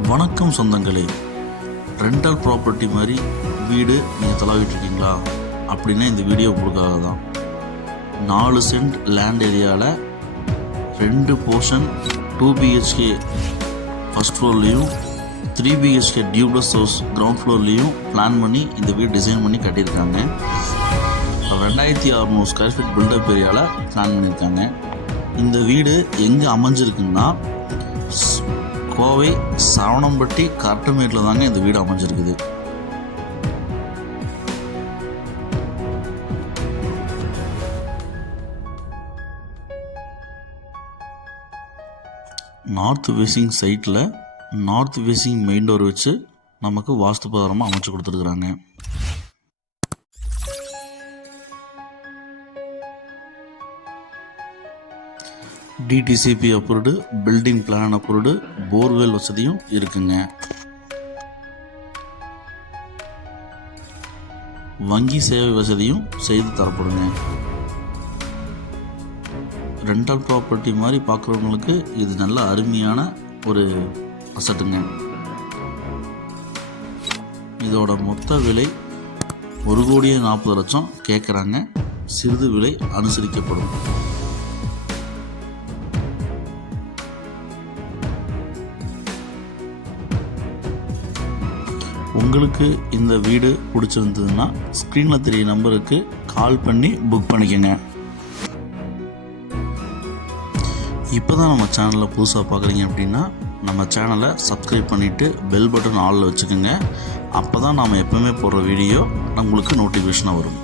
வணக்கம் சொந்தங்களே. Rental property மாதிரி வீடு நீங்கள் தொலாவிட்டு இருக்கீங்களா அப்படின்னா இந்த வீடியோ உங்களுக்காக தான். நாலு சென்ட் லேண்ட் ஏரியாவில் ரெண்டு portion two BHK first ஃப்ளோர்லேயும் three BHK duplex house ground ஃப்ளோர்லேயும் plan பண்ணி இந்த வீடு டிசைன் பண்ணி கட்டியிருக்காங்க. ரெண்டாயிரத்தி அறநூறு ஸ்கொயர் ஃபீட் பில்டப் ஏரியாவில் பிளான் பண்ணியிருக்காங்க. இந்த வீடு எங்கே அமைஞ்சிருக்குன்னா கோவை சரவணம்பட்டி கரட்டமேட்டில் தாங்க இந்த வீடு அமைஞ்சிருக்குது. நார்த் ஃபேஸிங் சைட்டில் நார்த் ஃபேஸிங் மெயின் டோர் வச்சு நமக்கு வாஸ்து பிரகாரமாக அமைச்சு கொடுத்துருக்குறாங்க. DTCP approved building plan approved borewell வசதியும் இருக்குங்க. வங்கி சேவை வசதியும் செய்து தரப்படுங்க. ரெண்டல் ப்ராப்பர்ட்டி மாதிரி பார்க்குறவங்களுக்கு இது நல்ல அருமையான ஒரு அசட்டுங்க இதோட மொத்த விலை ஒரு கோடியே நாற்பது லட்சம் கேட்குறாங்க சிறிது விலை அனுசரிக்கப்படும். உங்களுக்கு இந்த வீடு பிடிச்சிருந்ததுன்னா ஸ்க்ரீனில் தெரிய நம்பருக்கு கால் பண்ணி புக் பண்ணிக்கோங்க. இப்போ தான் நம்ம சேனலில் புதுசாக பார்க்குறீங்க அப்படின்னா நம்ம சேனலை சப்ஸ்கிரைப் பண்ணிவிட்டு பெல் பட்டன் ஆளில் வச்சுக்கோங்க. அப்போ தான் நாம் எப்போவுமே போடுற வீடியோ நம்மளுக்கு நோட்டிஃபிகேஷனாக வரும்.